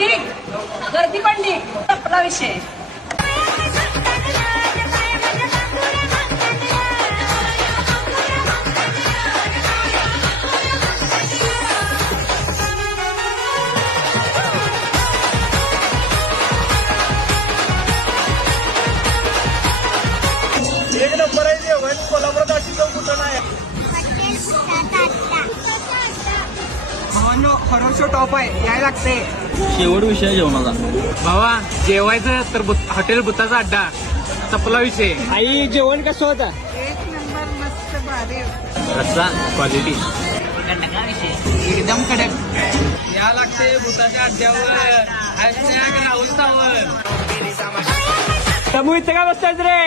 ठीक, गर्दी पण ठीक, संपला विषय. एक नंबर आहे जेवण कोल्हापुरात अशी जाऊ कुठं नाही. हॉरर शो टॉप आहे, याय लागते. शेवट विषय जेवणाचा. भावा जेवायचं तर हॉटेल बुत्ताचा अड्डा, संपला विषय. आई जेवण कसं होतं? एक नंबर, मस्त भारी. रस्सा क्वालिटी एकदम कडक. या लागते बुताच्या अड्ड्यावर. राहुल सावंत. तबू इथं काय बसतायच रे?